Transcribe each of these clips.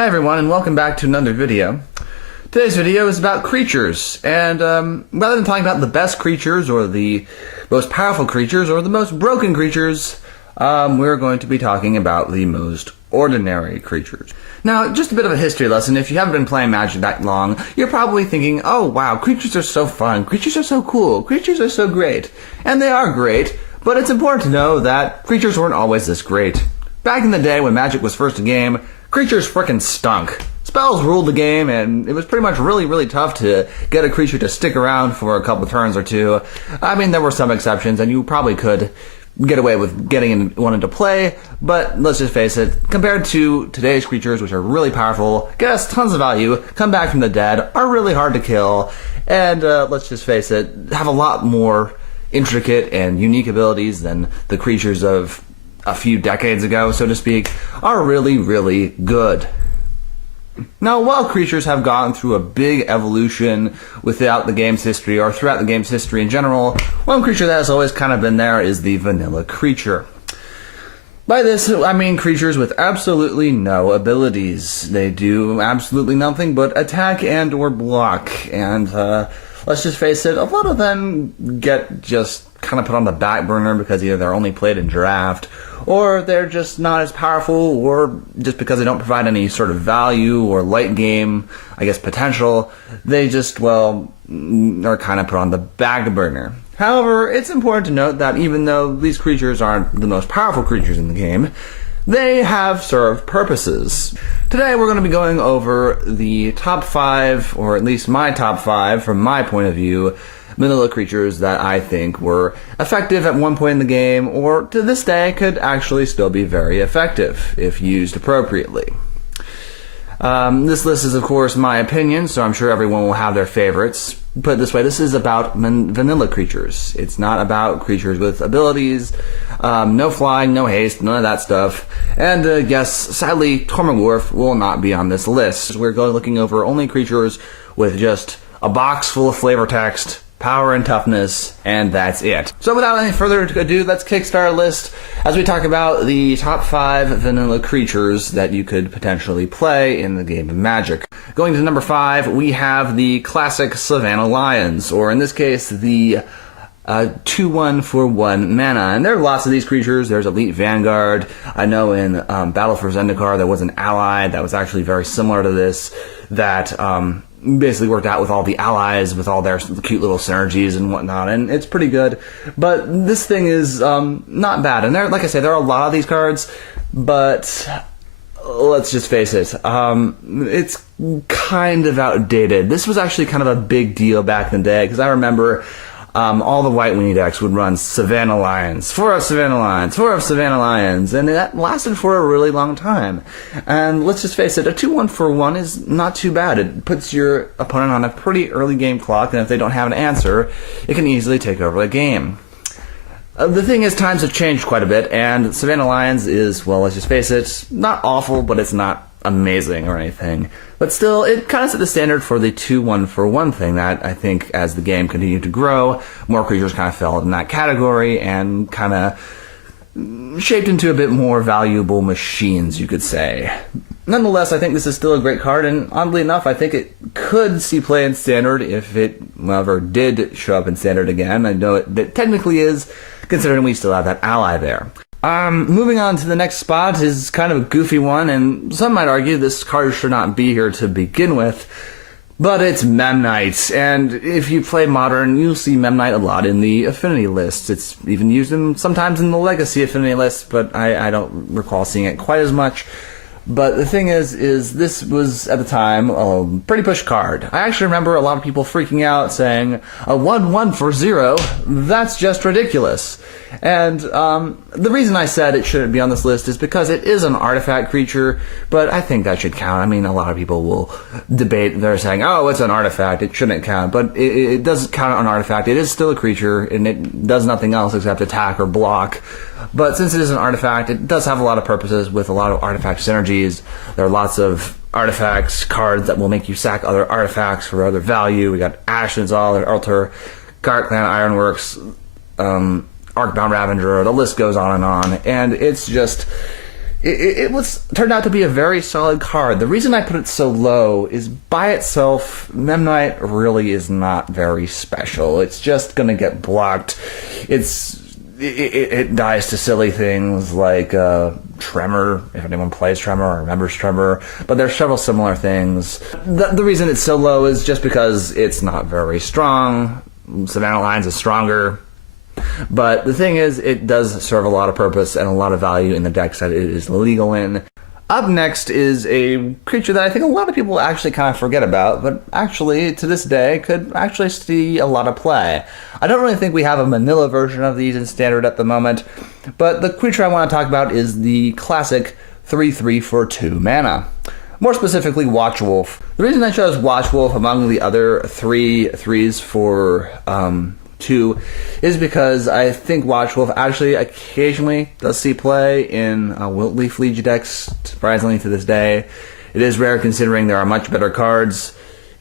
Hi everyone, and welcome back to another video. Today's video is about creatures, and rather than talking about the best creatures or the most powerful creatures or the most broken creatures, we're going to be talking about the most ordinary creatures. Now, just a bit of a history lesson. If you haven't been playing Magic that long, you're probably thinking, oh wow, creatures are so fun, creatures are so cool, creatures are so great. And they are great, but it's important to know that creatures weren't always this great. Back in the day when Magic was first a game, creatures frickin' stunk. Spells ruled the game, and it was pretty much really tough to get a creature to stick around for a couple turns or two. I mean, there were some exceptions, and you probably could get away with getting one into play, but let's just face it, compared to today's creatures, which are really powerful, get us tons of value, come back from the dead, are really hard to kill, and let's just face it, have a lot more intricate and unique abilities than the creatures of a few decades ago, so to speak, are really good. Now, while creatures have gone through a big evolution without the game's history, or throughout the game's history in general, one creature that has always kind of been there is the vanilla creature. By this, I mean creatures with absolutely no abilities. They do absolutely nothing but attack and or block, and let's just face it, a lot of them get just kind of put on the back burner because either they're only played in draft, or they're just not as powerful, or just because they don't provide any sort of value or late game, I guess, potential, they just, well, are kind of put on the back burner. However, it's important to note that even though these creatures aren't the most powerful creatures in the game, they have served purposes. Today we're going to be going over the top 5, or at least my top 5 from my point of view, vanilla creatures that I think were effective at one point in the game, or to this day could actually still be very effective if used appropriately. This list is of course my opinion, so I'm sure everyone will have their favorites. Put it this way, this is about vanilla creatures. It's not about creatures with abilities, no flying, no haste, none of that stuff. And yes, sadly, Tormagorf will not be on this list. We're looking over only creatures with just a box full of flavor text, power and toughness, and that's it. So without any further ado, let's kickstart our list as we talk about the top 5 vanilla creatures that you could potentially play in the game of Magic. Going to number 5, we have the classic Savannah Lions, or in this case, the 2/1 for 1 mana. And there are lots of these creatures. There's Elite Vanguard. I know in Battle for Zendikar there was an ally that was actually very similar to this, that basically worked out with all the allies, with all their cute little synergies and whatnot, and it's pretty good. But this thing is not bad. And there, like I say, there are a lot of these cards, but let's just face it, it's kind of outdated. This was actually kind of a big deal back in the day, because I remember all the White Weenie decks would run Savannah Lions, 4 of Savannah Lions, 4 of Savannah Lions, and that lasted for a really long time. And let's just face it, a 2/1 for 1 is not too bad. It puts your opponent on a pretty early game clock, and if they don't have an answer, it can easily take over the game. The thing is, times have changed quite a bit, and Savannah Lions is, well, let's just face it, not awful, but it's not amazing or anything. But still, it kind of set the standard for the 2/1 for 1 thing that I think as the game continued to grow, more creatures kind of fell in that category and kind of shaped into a bit more valuable machines, you could say. Nonetheless, I think this is still a great card, and oddly enough, I think it could see play in Standard if it ever did show up in Standard again. I know it technically is, considering we still have that ally there. Moving on to the next spot is kind of a goofy one, and some might argue this card should not be here to begin with, but it's Memnite. And if you play Modern, you'll see Memnite a lot in the affinity lists. It's even used sometimes in the Legacy affinity list, but I don't recall seeing it quite as much. But the thing is this was, at the time, a pretty push card. I actually remember a lot of people freaking out saying, a 1/1 for 0, that's just ridiculous. And the reason I said it shouldn't be on this list is because it is an artifact creature, but I think that should count. I mean, a lot of people will debate, they're saying, oh, it's an artifact, it shouldn't count, but it does count on artifact. It is still a creature, and it does nothing else except attack or block. But since it is an artifact, it does have a lot of purposes with a lot of artifact synergies. There are lots of artifacts, cards that will make you sack other artifacts for other value. We got Ashen's Altar, Gartland Ironworks, Arcbound Ravager, the list goes on, and it's just, it was turned out to be a very solid card. The reason I put it so low is by itself, Memnite really is not very special. It's just going to get blocked. It dies to silly things like Tremor, if anyone plays Tremor or remembers Tremor, but there's several similar things. The reason it's so low is just because it's not very strong. Savannah Lions is stronger. But the thing is, it does serve a lot of purpose and a lot of value in the decks that it is legal in. Up next is a creature that I think a lot of people actually kind of forget about, but actually, to this day, could actually see a lot of play. I don't really think we have a vanilla version of these in Standard at the moment, but the creature I want to talk about is the classic 3/3 for 2 mana. More specifically, Watchwolf. The reason I chose Watchwolf among the other 3/3s for 2 is because I think Watchwolf actually occasionally does see play in Wiltleaf Liege decks, surprisingly to this day. It is rare considering there are much better cards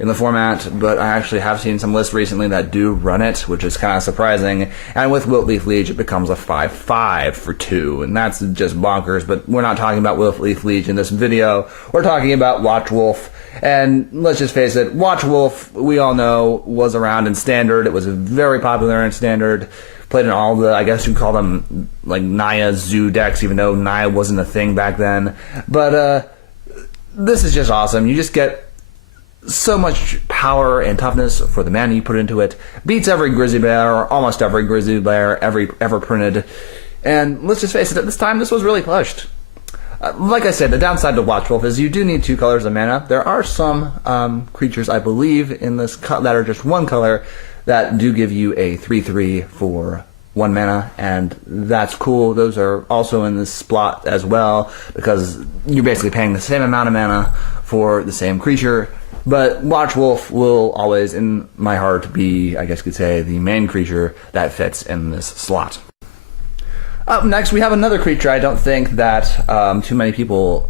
in the format, but I actually have seen some lists recently that do run it, which is kind of surprising. And with Wiltleaf Liege, it becomes a 5/5 for 2, and that's just bonkers, but we're not talking about Wiltleaf Liege in this video. We're talking about Watchwolf, and let's just face it, Watchwolf, we all know, was around in Standard. It was very popular in Standard. Played in all the, I guess you'd call them, like, Naya Zoo decks, even though Naya wasn't a thing back then. But, this is just awesome. You just get so much power and toughness for the mana you put into it. Beats every Grizzly Bear, or almost every Grizzly Bear ever printed. And let's just face it, at this time, this was really pushed. Like I said, the downside to Watchwolf is you do need 2 colors of mana. There are some creatures, I believe, in this that are just 1 color that do give you a 3/3 for 1 mana, and that's cool. Those are also in this slot as well, because you're basically paying the same amount of mana for the same creature. But Watchwolf will always, in my heart, be, I guess you could say, the main creature that fits in this slot. Up next, we have another creature I don't think that too many people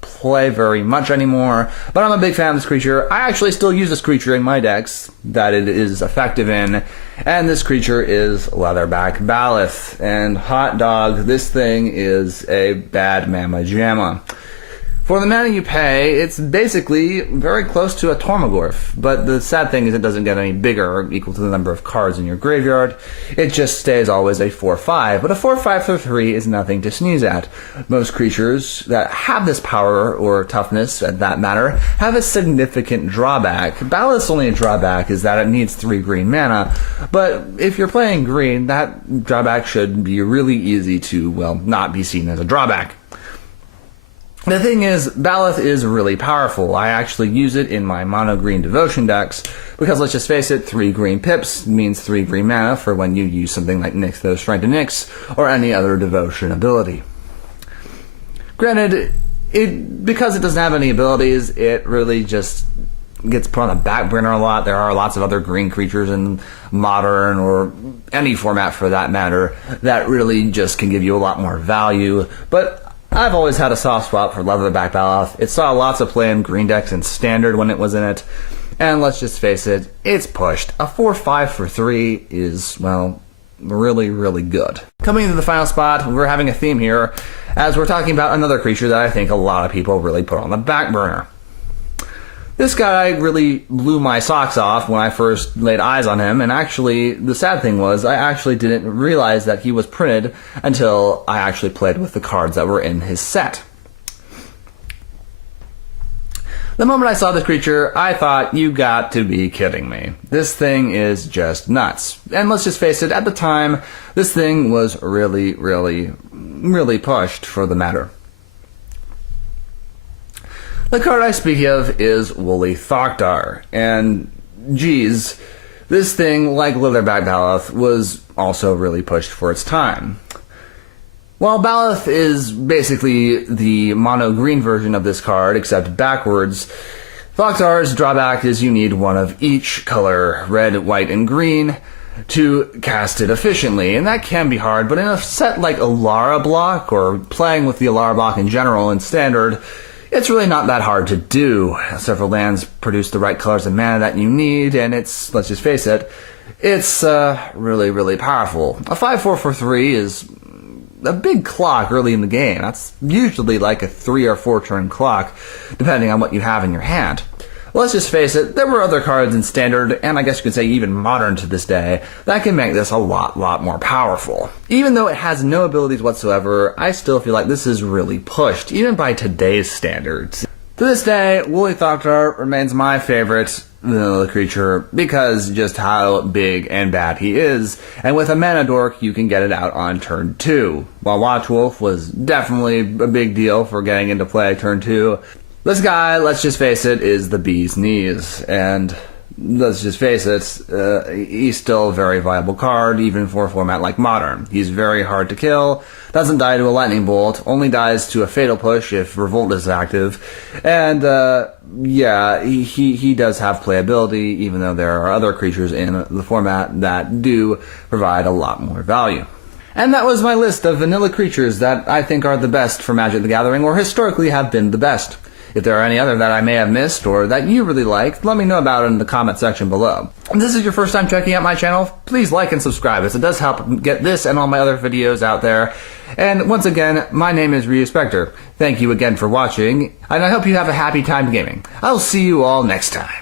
play very much anymore, but I'm a big fan of this creature. I actually still use this creature in my decks that it is effective in, and this creature is Leatherback Baloth. And hot dog, this thing is a bad mamma jamma. For the mana you pay, it's basically very close to a Tormagorf, but the sad thing is it doesn't get any bigger or equal to the number of cards in your graveyard. It just stays always a 4/5, but a 4/5 for 3 is nothing to sneeze at. Most creatures that have this power or toughness, at that matter, have a significant drawback. Baloth's only drawback is that it needs 3 green mana, but if you're playing green, that drawback should be really easy to, well, not be seen as a drawback. The thing is, Baloth is really powerful. I actually use it in my mono-green devotion decks, because let's just face it, 3 green pips means 3 green mana for when you use something like Nixthos Shrine to Nyx, or any other devotion ability. Granted, because it doesn't have any abilities, it really just gets put on the back burner a lot. There are lots of other green creatures in Modern, or any format for that matter, that really just can give you a lot more value, but I've always had a soft spot for Leatherback Baloth. It saw lots of play in green decks and Standard when it was in it, and let's just face it, it's pushed. A 4/5 for 3 is, well, really, really good. Coming into the final spot, we're having a theme here, as we're talking about another creature that I think a lot of people really put on the back burner. This guy really blew my socks off when I first laid eyes on him, and actually, the sad thing was, I actually didn't realize that he was printed until I actually played with the cards that were in his set. The moment I saw this creature, I thought, you got to be kidding me. This thing is just nuts. And let's just face it, at the time, this thing was really, really, really pushed for the matter. The card I speak of is Woolly Thokdar, and geez, this thing, like Leatherback Baloth, was also really pushed for its time. While Baloth is basically the mono-green version of this card, except backwards, Thokdar's drawback is you need one of each color, red, white, and green, to cast it efficiently, and that can be hard, but in a set like Alara block, or playing with the Alara block in general in Standard, it's really not that hard to do. Several lands produce the right colors of mana that you need, and it's, let's just face it, it's really, really powerful. A 5/4 for 3 is a big clock early in the game. That's usually like a 3 or 4 turn clock, depending on what you have in your hand. Let's just face it, there were other cards in Standard, and I guess you could say even Modern to this day, that can make this a lot more powerful. Even though it has no abilities whatsoever, I still feel like this is really pushed, even by today's standards. To this day, Woolly Thopter remains my favorite vanilla creature because just how big and bad he is, and with a mana dork you can get it out on turn 2. While Watchwolf was definitely a big deal for getting into play turn 2, this guy, let's just face it, is the bee's knees, and let's just face it, he's still a very viable card, even for a format like Modern. He's very hard to kill, doesn't die to a lightning bolt, only dies to a fatal push if Revolt is active, and yeah, he does have playability, even though there are other creatures in the format that do provide a lot more value. And that was my list of vanilla creatures that I think are the best for Magic the Gathering, or historically have been the best. If there are any other that I may have missed or that you really liked, let me know about it in the comment section below. If this is your first time checking out my channel, please like and subscribe, as it does help get this and all my other videos out there. And once again, my name is Ryu Spectre. Thank you again for watching, and I hope you have a happy time gaming. I'll see you all next time.